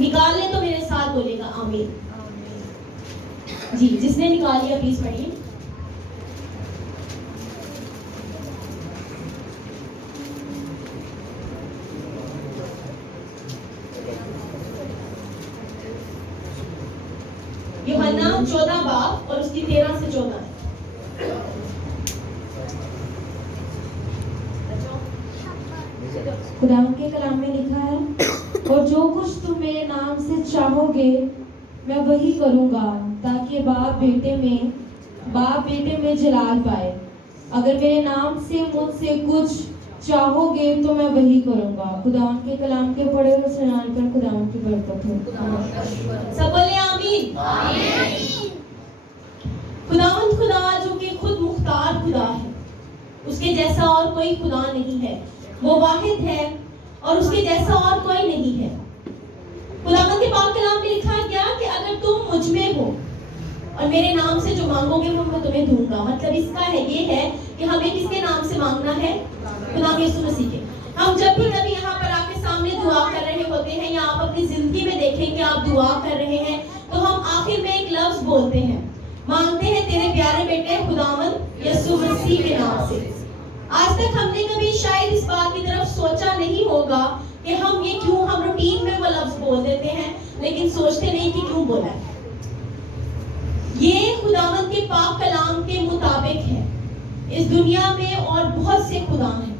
نکال لے تو میرے ساتھ بولے گا آمین. جی جس نے نکال لیا پلیز پڑھیے. یوحنا 14 باب اور اس کی 13 سے 14. خدا کے کلام میں لکھا ہے اور جو کچھ تم میرے نام سے چاہو گے میں وہی کروں گا تاکہ باپ بیٹے میں جلال پائے. اگر میرے نام سے مجھ سے کچھ چاہو گے تو میں وہی کروں گا. خدا کے کلام کے پڑھے اور سنان پر خدا کی برکت ہو. سب بولے آمین. خداوند خدا جو کہ خود مختار خدا ہے, اس کے جیسا اور کوئی خدا نہیں ہے. وہ واحد ہے اور اس کے جیسا اور کوئی نہیں ہے. خداوند کے پاک کلام میں لکھا گیا کہ اگر تم مجھ میں ہو اور میرے نام سے جو مانگو گے وہ میں تمہیں دوں گا. مطلب اس کا ہے یہ ہے کہ ہمیں کس کے نام سے مانگنا ہے؟ خدا یسوع مسیح کے. ہم جب بھی کبھی یہاں پر آپ کے سامنے دعا کر رہے ہوتے ہیں یا آپ اپنی زندگی میں دیکھیں کہ آپ دعا کر رہے ہیں تو ہم آخر میں ایک لفظ بولتے ہیں, مانگتے ہیں تیرے پیارے بیٹے خداوند یسوع مسیح کے نام سے. آج تک ہم نے کبھی شاید اس بات کی طرف سوچا نہیں ہوگا کہ ہم روٹین میں وہ لفظ بول دیتے ہیں لیکن سوچتے نہیں کہ کیوں بولا ہے. یہ خداوند کے پاک کلام کے مطابق ہے. اس دنیا میں اور بہت سے خدا ہیں,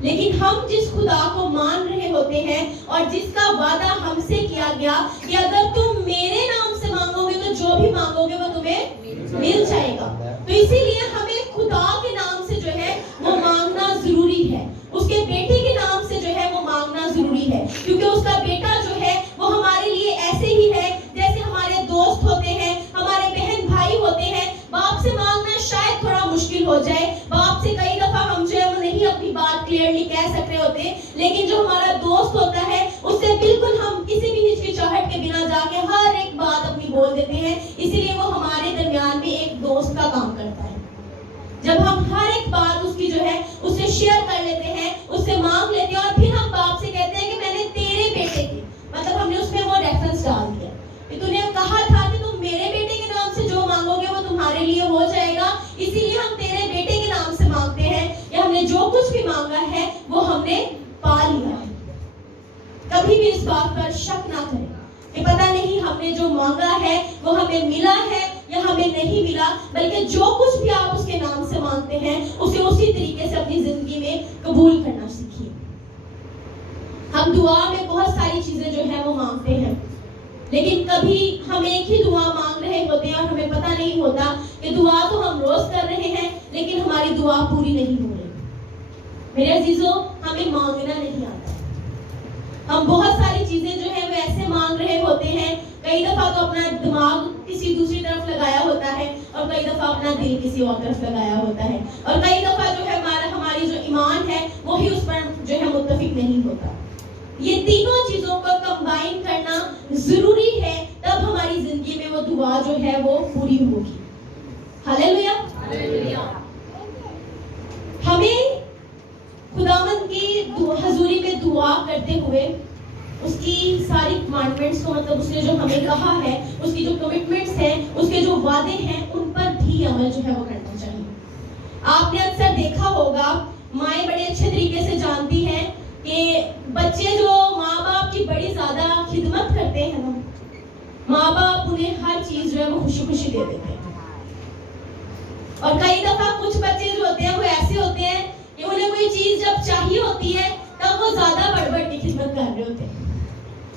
لیکن ہم جس خدا کو مان رہے ہوتے ہیں اور جس کا وعدہ ہم سے کیا گیا کہ اگر تم میرے نام سے مانگو گے تو جو بھی مانگو گے وہ تمہیں مل جائے گا. تو اسی لیے ہمیں خدا کے نام سے جو ہے وہ مانگنا ضروری ہے. اس کے بیٹے کے نام سے جو ہے وہ مانگنا ضروری ہے, کیونکہ اس کا بیٹا جو ہے وہ ہمارے لیے ایسے ہی ہے جیسے ہمارے دوست ہوتے ہیں, ہمارے بہن بھائی ہوتے ہیں. باپ سے مانگنا شاید تھوڑا مشکل ہو جائے, باپ سے کئی دفعہ ہم جو ہے وہ نہیں اپنی بات کلیئرلی کہہ سکتے ہوتے, لیکن جو ہمارا دوست ہوتا ہے اس سے بالکل ہم کسی بھی ہچکچاہٹ کے بنا جا کے ہر ایک بات اپنی بول دیتے ہیں. اسی لیے وہ ہمارے درمیان میں ایک دوست کا کام کرتا ہے. جب ہم ہر ایک بات اس کی جو ہے اس سے شیئر کر لیتے ہیں, اس سے مانگ لیتے ہیں اور پھر ہم باپ سے کہتے ہیں کہ میں نے تیرے بیٹے کی, مطلب ہم نے اس میں وہ ریفرنس ڈال دیا کہ تو نے کہا تھا کہ تم میرے بیٹے کے نام سے جو مانگو گے وہ تمہارے لیے ہو جائے گا, اسی لیے ہم تیرے بیٹے کے نام سے مانگتے ہیں. یا ہم نے جو کچھ بھی مانگا ہے وہ ہم نے پا لیا ہے. کبھی بھی اس بات پر شک نہ کریں کہ پتہ نہیں ہم نے جو مانگا ہے وہ ہمیں ملا ہے یا ہمیں نہیں ملا, بلکہ جو کچھ بھی آپ اس کے نام سے مانگتے ہیں اسے اسی طریقے سے اپنی زندگی میں قبول کرنا سیکھیے. ہم دعا میں بہت ساری چیزیں جو ہے وہ مانگتے ہیں, لیکن کبھی ہم ایک ہی دعا مانگ رہے ہوتے ہیں اور ہمیں پتہ نہیں ہوتا کہ دعا تو ہم روز کر رہے ہیں لیکن ہماری دعا پوری نہیں ہو رہی. میرے عزیزوں, ہمیں مانگنا نہیں آتا. ہم بہت ساری چیزیں جو ہے وہ ایسے مانگ رہے ہوتے ہیں, کئی دفعہ تو اپنا دماغ کسی دوسری طرف لگایا ہوتا ہے اور کئی دفعہ اپنا دل کسی اور طرف لگایا ہوتا ہے, اور کئی دفعہ جو ہے ہماری جو ایمان ہے وہی اس پر جو ہے متفق نہیں ہوتا. یہ تینوں چیزوں کو کمبائن کرنا ضروری ہے, تب ہماری زندگی میں وہ دعا جو ہے وہ پوری ہوگی. ہاللیلویا. ہمیں خداوند کی حضوری میں دعا کرتے ہوئے اس کی ساری کمانڈمنٹس کو, مطلب اس نے جو ہمیں کہا ہے, اس کی جو کمٹمنٹس ہیں, اس کے جو وعدے ہیں, ان پر بھی عمل جو ہے وہ کرنا چاہیے. آپ نے اکثر دیکھا ہوگا, مائیں بڑے اچھے طریقے سے جانتی ہیں کہ بچے جو ماں باپ کی بڑی زیادہ خدمت کرتے ہیں نا, ماں باپ انہیں ہر چیز جو ہے وہ خوشی خوشی دے دیتے ہیں. اور کئی دفعہ کچھ بچے جو ہوتے ہیں وہ ایسے ہوتے ہیں کہ انہیں کوئی چیز جب چاہیے ہوتی ہے تب وہ زیادہ بڑھ بڑھ کی خدمت کر رہے ہوتے ہیں,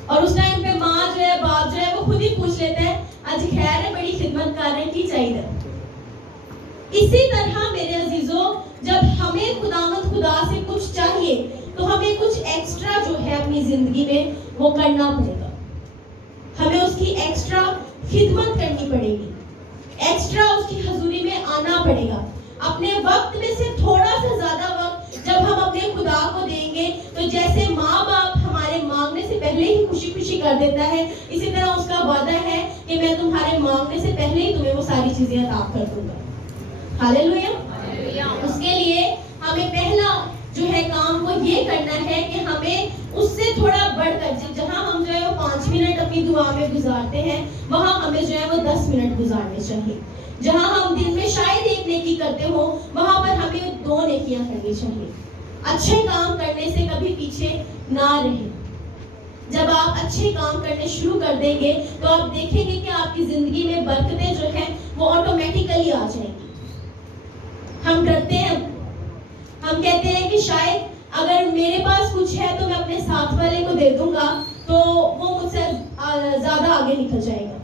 اور اس ٹائم پہ ماں جو ہے, باپ جو ہے وہ خود ہی پوچھ لیتے ہیں آج خیر ہے بڑی خدمت کر رہے ہیں کی چاہیے. اسی طرح میرے عزیزوں, جب ہمیں خدا سے کچھ چاہیے تو ہمیں کچھ ایکسٹرا جو ہے اپنی زندگی میں وہ کرنا پڑے گا. ہمیں اس کی ایکسٹرا خدمت کرنی پڑے گی, ایکسٹرا اس کی حضوری میں آنا پڑے گا. اپنے وقت میں سے تھوڑا سا زیادہ وقت جب ہم اپنے خدا کو دیں گے تو جیسے ماں باپ ہمارے مانگنے سے پہلے ہی خوشی خوشی کر دیتا ہے, اسی طرح اس کا وعدہ ہے کہ میں تمہارے مانگنے سے پہلے ہی تمہیں وہ ساری چیزیں عطا کر دوں گا. ہاللیلویا. اس کے لیے ہمیں پہلا جو ہے کام وہ یہ کرنا ہے کہ ہمیں اس سے تھوڑا بڑھ کر جہاں ہم جو ہے وہ 5 منٹ اپنی دعا میں گزارتے ہیں وہاں ہمیں جو ہے وہ 10 منٹ گزارنے چاہیے. جہاں ہم دن میں شاید 1 نیکی کرتے ہو وہاں پر ہمیں 2 نیکیاں کرنی چاہیے. اچھے کام کرنے سے کبھی پیچھے نہ رہیں. جب آپ اچھے کام کرنے شروع کر دیں گے تو آپ دیکھیں گے کہ آپ کی زندگی میں برکتیں جو ہیں وہ آٹومیٹیکلی آ جائیں گی. ہم ڈرتے ہیں, ہم کہتے ہیں کہ شاید اگر میرے پاس کچھ ہے تو میں اپنے ساتھ والے کو دے دوں گا تو وہ مجھ سے زیادہ آگے نکل جائے گا.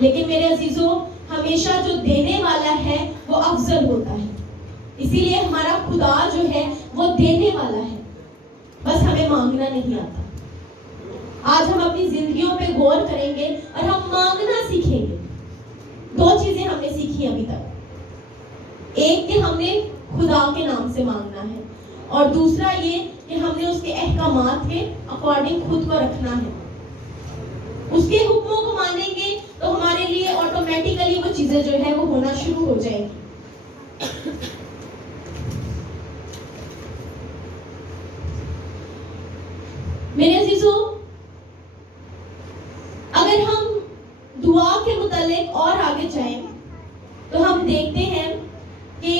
لیکن میرے عزیزوں, ہمیشہ جو دینے والا ہے وہ افضل ہوتا ہے. اسی لیے ہمارا خدا جو ہے وہ دینے والا ہے, بس ہمیں مانگنا نہیں آتا. آج ہم اپنی زندگیوں پہ غور کریں گے اور ہم مانگنا سیکھیں گے. 2 چیزیں ہم نے سیکھی ابھی تک. ایک کہ ہم نے خدا کے نام سے مانگنا ہے, اور دوسرا یہ کہ ہم نے اس کے احکامات کے اکارڈنگ خود کو رکھنا ہے. اس کے حکموں کو مانیں گے تو ہمارے لیے آٹومیٹیکلی وہ چیزیں جو ہے وہ ہونا شروع ہو جائیں گی. میرے عزیزوں, اگر ہم دعا کے متعلق اور آگے جائیں تو ہم دیکھتے ہیں کہ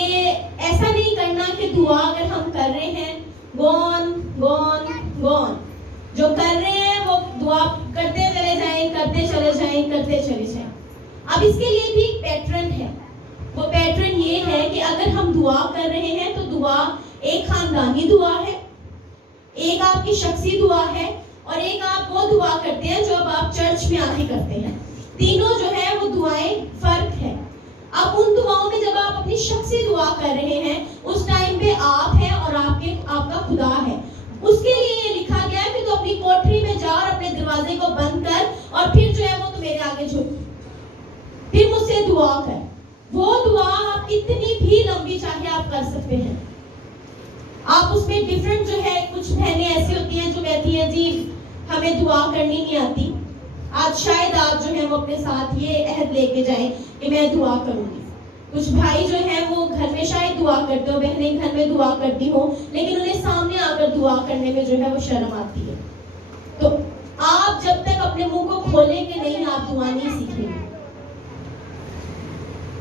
ایسا نہیں کرنا کہ دعا اگر ہم کر رہے ہیں گون گون گون, جو کر رہے ہیں وہ دعا کرتے چلے جائیں کرتے چلے جائیں کرتے چلے جائیں. اب اس کے لیے بھی ایک پیٹرن ہے. وہ پیٹرن یہ ہے کہ اگر ہم دعا کر رہے ہیں تو دعا ایک خاندانی دعا ہے, ایک آپ کی شخصی دعا ہے, اور ایک آپ وہ دعا کرتے ہیں جو اب آپ چرچ میں آ کے کرتے ہیں. تینوں جو ہے وہ دعائیں فرق ہے. اب ان دعاؤں میں جب آپ اپنی شخصی دعا کر رہے ہیں اس ٹائم پہ آپ ہیں اور آپ کا خدا ہے. اس کے لیے یہ لکھا گیا ہے کہ تو اپنی کوٹری میں جا اور اپنے دروازے کو بند کر اور پھر جو ہے وہ تو میرے آگے جھک, پھر مجھ سے دعا کر. وہ دعا آپ کتنی بھی لمبی چاہے آپ کر سکتے ہیں. آپ اس میں ڈیفرنٹ جو ہے, کچھ بہنیں ایسی ہوتی ہیں جو کہتی ہیں جی ہمیں دعا کرنی نہیں آتی. آج شاید آپ جو ہیں وہ اپنے ساتھ یہ عہد لے کے جائیں کہ میں دعا کروں گی. کچھ بھائی جو ہیں وہ گھر میں شاید دعا کرتے ہو, بہنیں گھر میں دعا کرتی ہوں, لیکن انہیں سامنے آ کر دعا کرنے میں جو ہے وہ شرم آتی ہے. تو آپ جب تک اپنے منہ کو کھولیں گے نہیں آپ دعا نہیں سیکھیں گے.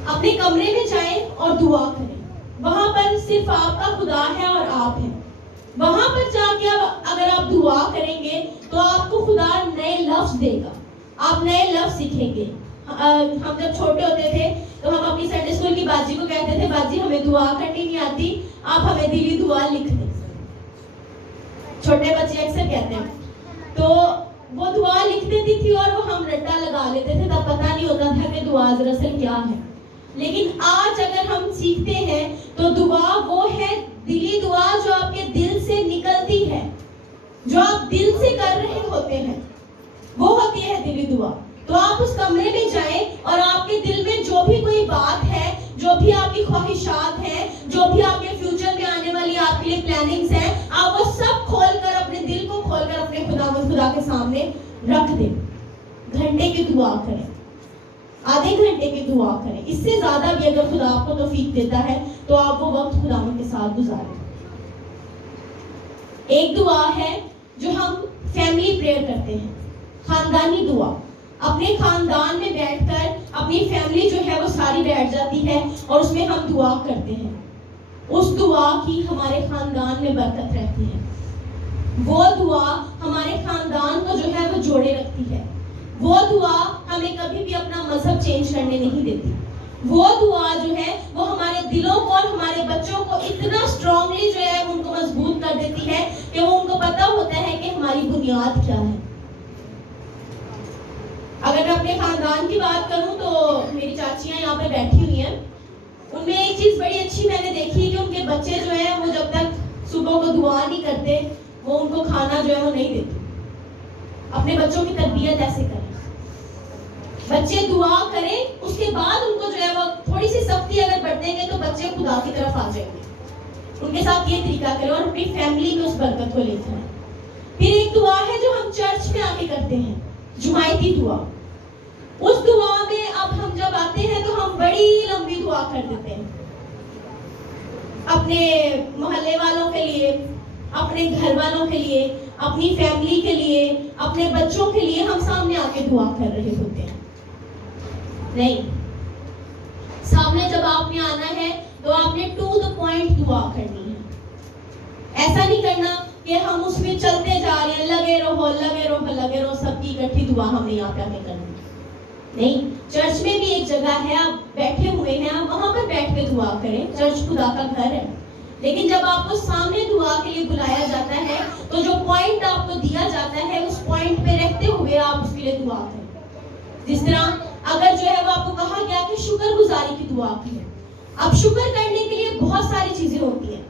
اپنے کمرے میں جائیں اور دعا کریں. وہاں پر صرف آپ کا خدا ہے اور آپ ہیں. وہاں پر جا کے اگر آپ دعا کریں گے تو آپ کو خدا نئے لفظ دے گا, آپ نئے لفظ سیکھیں گے. ہم جب چھوٹے ہوتے تھے تو ہم اپنی سنڈے اسکول کی باجی کو کہتے تھے باجی ہمیں دعا کرنی نہیں آتی, آپ ہمیں دلی دعا لکھ دیں. چھوٹے بچے اکثر کہتے ہیں. تو وہ دعا لکھ دیتی تھی اور وہ ہم رٹا لگا لیتے تھے, تب پتہ نہیں ہوتا تھا کہ دعا دراصل کیا ہے. لیکن آج اگر ہم سیکھتے ہیں تو دعا وہ ہے دلی دعا جو آپ کے دل سے نکلتی ہے, جو آپ دل سے کر رہے ہوتے ہیں, وہ ہوتی ہے دلی دعا. تو آپ اس کمرے میں جائیں اور آپ کے دل میں جو بھی کوئی بات ہے, جو بھی آپ کی خواہشات ہیں, جو بھی آپ کے فیوچر میں آنے والی آپ کے لیے پلاننگز ہیں, آپ وہ سب کھول کر اپنے دل کو کھول کر اپنے خدا کے سامنے رکھ دیں. گھنٹے کی دعا کریں, آدھے گھنٹے کی دعا کریں. اس سے زیادہ بھی اگر خدا آپ کو توفیق دیتا ہے تو آپ وہ وقت خدا کے ساتھ گزاریں. ایک دعا ہے جو ہم فیملی پریئر کرتے ہیں, خاندانی دعا. اپنے خاندان میں بیٹھ کر اپنی فیملی جو ہے وہ ساری بیٹھ جاتی ہے اور اس میں ہم دعا کرتے ہیں. اس دعا کی ہمارے خاندان میں برکت رہتی ہے. وہ دعا ہمارے خاندان کو جو ہے وہ جوڑے رکھتی ہے. وہ دعا ہمیں کبھی بھی اپنا مذہب چینج کرنے نہیں دیتی. وہ دعا جو ہے وہ ہمارے دلوں کو اور ہمارے بچوں کو اتنا اسٹرانگلی جو ہے ان کو مضبوط کر دیتی ہے کہ وہ ان کو پتہ ہوتا ہے کہ ہماری بنیاد کیا ہے. اگر میں اپنے خاندان کی بات کروں تو میری چاچیاں یہاں پہ بیٹھی ہوئی ہیں. ان میں ایک چیز بڑی اچھی میں نے دیکھی کہ ان کے بچے جو ہیں وہ جب تک صبح کو دعا نہیں کرتے وہ ان کو کھانا جو ہے وہ نہیں دیتے. اپنے بچوں کی تربیت ایسے کریں, بچے دعا کریں, اس کے بعد ان کو جو ہے وہ تھوڑی سی سختی اگر برتیں گے تو بچے خدا کی طرف آ جائیں گے. ان کے ساتھ یہ طریقہ کریں اور اپنی فیملی میں اس برکت کو لے کر آئیں. پھر ایک دعا ہے جو ہم چرچ میں آ کے کرتے ہیں, جماعتی دعا. اس دعا میں اب ہم جب آتے ہیں تو ہم بڑی لمبی دعا کر دیتے ہیں اپنے محلے والوں کے لیے, اپنے گھر والوں کے لیے, اپنی فیملی کے لیے, اپنے بچوں کے لیے ہم سامنے آ کے دعا کر رہے ہوتے ہیں. نہیں, سامنے جب آپ نے آنا ہے تو آپ نے ٹو دا پوائنٹ دعا کرنی ہے. ایسا نہیں کرنا کہ ہم اس میں چلتے جا رہے ہیں, لگے رہو, سب کی اکٹھی دعا ہم نے یہاں پہ آ کے کرنی. نہیں, چرچ میں بھی ایک جگہ ہے, آپ بیٹھے ہوئے ہیں, آپ وہاں پر بیٹھ کے دعا کریں. چرچ خدا کا گھر ہے. لیکن جب آپ کو سامنے دعا کے لیے بلایا جاتا ہے تو جو پوائنٹ آپ کو دیا جاتا ہے اس پوائنٹ پہ رہتے ہوئے آپ اس کے لیے دعا کریں. جس طرح اگر جو ہے وہ آپ کو کہا گیا کہ شکر گزاری کی دعا کی ہے. اب شکر کرنے کے لیے بہت ساری چیزیں ہوتی ہیں.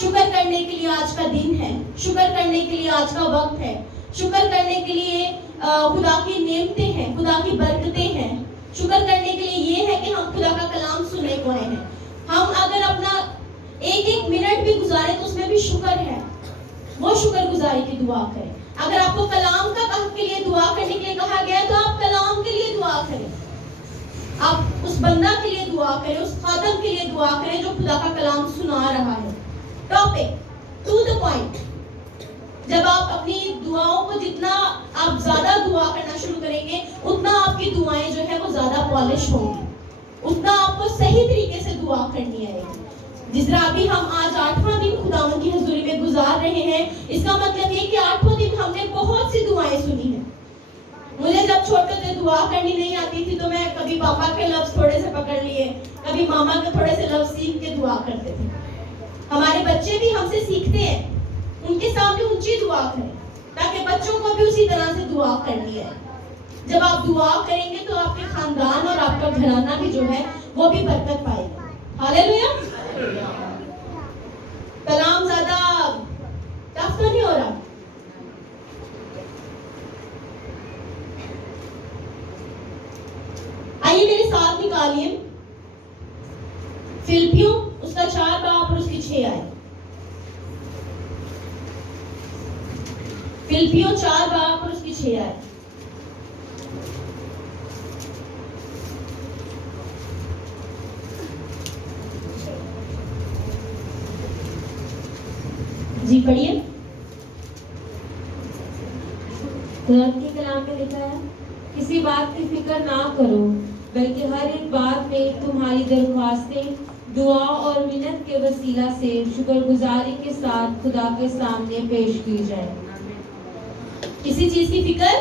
شکر کرنے کے لیے آج کا دن ہے, شکر کرنے کے لیے آج کا وقت ہے, شکر کرنے کے لیے خدا کی نعمتیں ہیں, خدا کی برکتیں ہیں. شکر کرنے کے لیے یہ ہے کہ ہم خدا کا کلام سننے کو آئے ہیں. ہم اگر اپنا ایک منٹ بھی گزارے تو اس میں بھی شکر ہے, وہ شکر گزاری کی دعا کریں. اگر آپ کو کلام کے لیے دعا کرنے کے لیے کہا گیا تو آپ کلام کے لیے دعا کریں. آپ اس بندہ کے لیے دعا کریں, اس خادم کے لیے دعا کریں جو خدا کا کلام سنا رہا ہے. Topic to the point. جب آپ اپنی دعاؤں کو جتنا آپ زیادہ دعا کرنا شروع کریں گے اتنا آپ کی دعائیں جو ہے وہ زیادہ پالش ہوں گی, اتنا آپ کو صحیح طریقے سے دعا کرنی آئے گی. جس طرح ابھی ہم آج 8واں دن خداوند کی حضوری میں گزار رہے ہیں, اس کا مطلب یہ کہ 8واں دن ہم نے بہت سی دعائیں سنی ہیں. مجھے جب چھوٹے سے دعا کرنی نہیں آتی تھی تو میں کبھی پاپا کے لفظ تھوڑے سے پکڑ لیے, کبھی ماما کے تھوڑے سے لفظ سیکھ کے دعا کرتے تھے. ہمارے بچے بھی ہم سے سیکھتے ہیں, ان کے سامنے اونچی دعا کریں تاکہ بچوں کو بھی اسی طرح سے دعا کرنی ہے. جب آپ دعا کریں گے تو آپ کے خاندان اور آپ کا گھرانہ بھی جو ہے وہ بھی برکت پائے گا. ہاللیلویا. کلام زیادہ ٹف تو نہیں ہو رہا؟ آئیے میرے ساتھ نکالیے فلپیوں اس کا 4 باب اور اس کی 6 آیت. فلپیوں 4 باب اور اس کی 6 آیت. جی پڑھیے. خدا کے کلام میں لکھا ہے, کسی بات کی فکر نہ کرو بلکہ ہر ایک بات میں تمہاری درخواستیں دعا اور منت کے وسیلہ سے شکر گزاری کے ساتھ خدا کے سامنے پیش کی جائے. کسی چیز کی فکر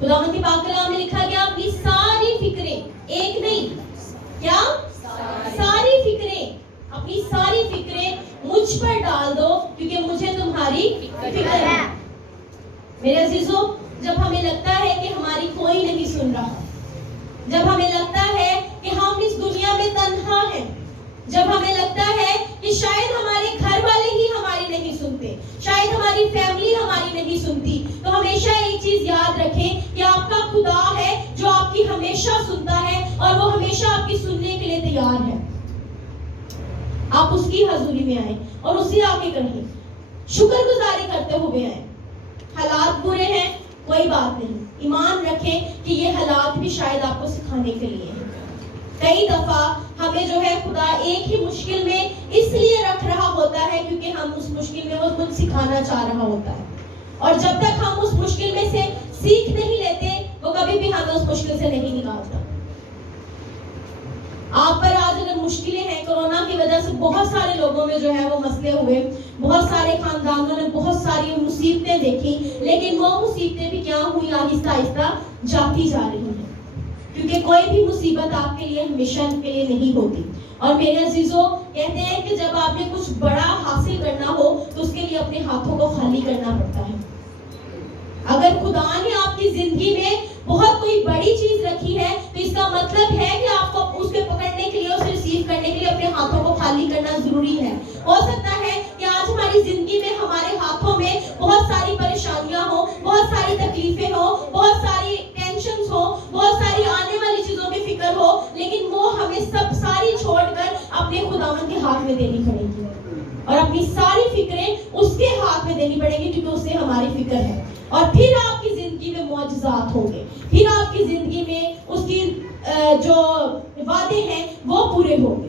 خداوند کے پاک کلام میں لکھا گیا اپنی ساری فکریں, ایک نہیں, کیا ساری فکریں, اپنی ساری فکریں مجھ پر ڈال دو کیونکہ مجھے تمہاری فکر ہے. میرے عزیزو, جب ہمیں لگتا ہے کہ ہماری کوئی نہیں سن رہا, جب ہمیں لگتا ہے کہ ہم اس دنیا میں تنہا ہیں, جب ہمیں لگتا ہے کہ شاید ہمارے گھر والے ہی ہماری نہیں سنتے, شاید ہماری فیملی ہماری نہیں سنتی, تو ہمیشہ ایک چیز یاد رکھیں کہ آپ کا خدا ہے جو آپ کی ہمیشہ سنتا ہے اور وہ ہمیشہ آپ کی سننے کے لیے تیار ہے. آپ اس کی حضوری میں آئیں اور اسے آ کے کہیں, شکر گزاری کرتے ہوئے آئیں. حالات برے ہیں کوئی بات نہیں, ایمان رکھیں کہ یہ حالات بھی شاید آپ کو سکھانے کے لیے ہیں. کئی دفعہ ہمیں جو ہے خدا ایک ہی مشکل میں اس لیے رکھ رہا ہوتا ہے کیونکہ ہم اس مشکل میں وہ کچھ سکھانا چاہ رہا ہوتا ہے, اور جب تک ہم اس مشکل میں سے سیکھ نہیں لیتے وہ کبھی بھی ہمیں اس مشکل سے نہیں نکالتا. آپ پر آج اگر مشکلیں ہیں, کورونا کی وجہ سے بہت سارے لوگوں میں جو ہے وہ مسئلے ہوئے, بہت سارے خاندانوں نے بہت ساری مصیبتیں دیکھی, لیکن وہ مصیبتیں بھی کیا ہوئی, آہستہ آہستہ جاتی جا رہی ہیں, کیونکہ کوئی بھی مصیبت آپ کے لیے ہمیشہ کے لیے نہیں ہوتی. اور میرے عزیزو, کہتے ہیں کہ جب آپ نے کچھ بڑا حاصل کرنا ہو تو اس کے لیے اپنے ہاتھوں کو خالی کرنا پڑتا ہے. اگر خدا نے آپ کی زندگی میں بہت کوئی بڑی چیز رکھی ہے تو اس کا مطلب ہے کہ آپ کو اس کے پکڑنے کے لیے, اسے ریسیو کرنے کے لیے اپنے ہاتھوں کو خالی کرنا ضروری ہے. ہو سکتا ہے کہ آج ہماری زندگی میں ہمارے ہاتھوں میں بہت ساری پریشانیاں ہوں, بہت ساری تکلیفیں ہوں, بہت ساری ٹینشنز ہوں, بہت ساری آنے والی چیزوں کی فکر ہو, لیکن وہ ہمیں سب ساری چھوڑ کر اپنے خداوند کے ہاتھ میں دینی پڑے گی, اور اپنی ساری فکریں اس کے ہاتھ میں دینی پڑے گی کیونکہ اس سے ہماری فکر ہے. اور پھر آپ کی زندگی میں معجزات ہوں گے, پھر آپ کی زندگی میں اس کی جو وعدے ہیں وہ پورے ہوں گے,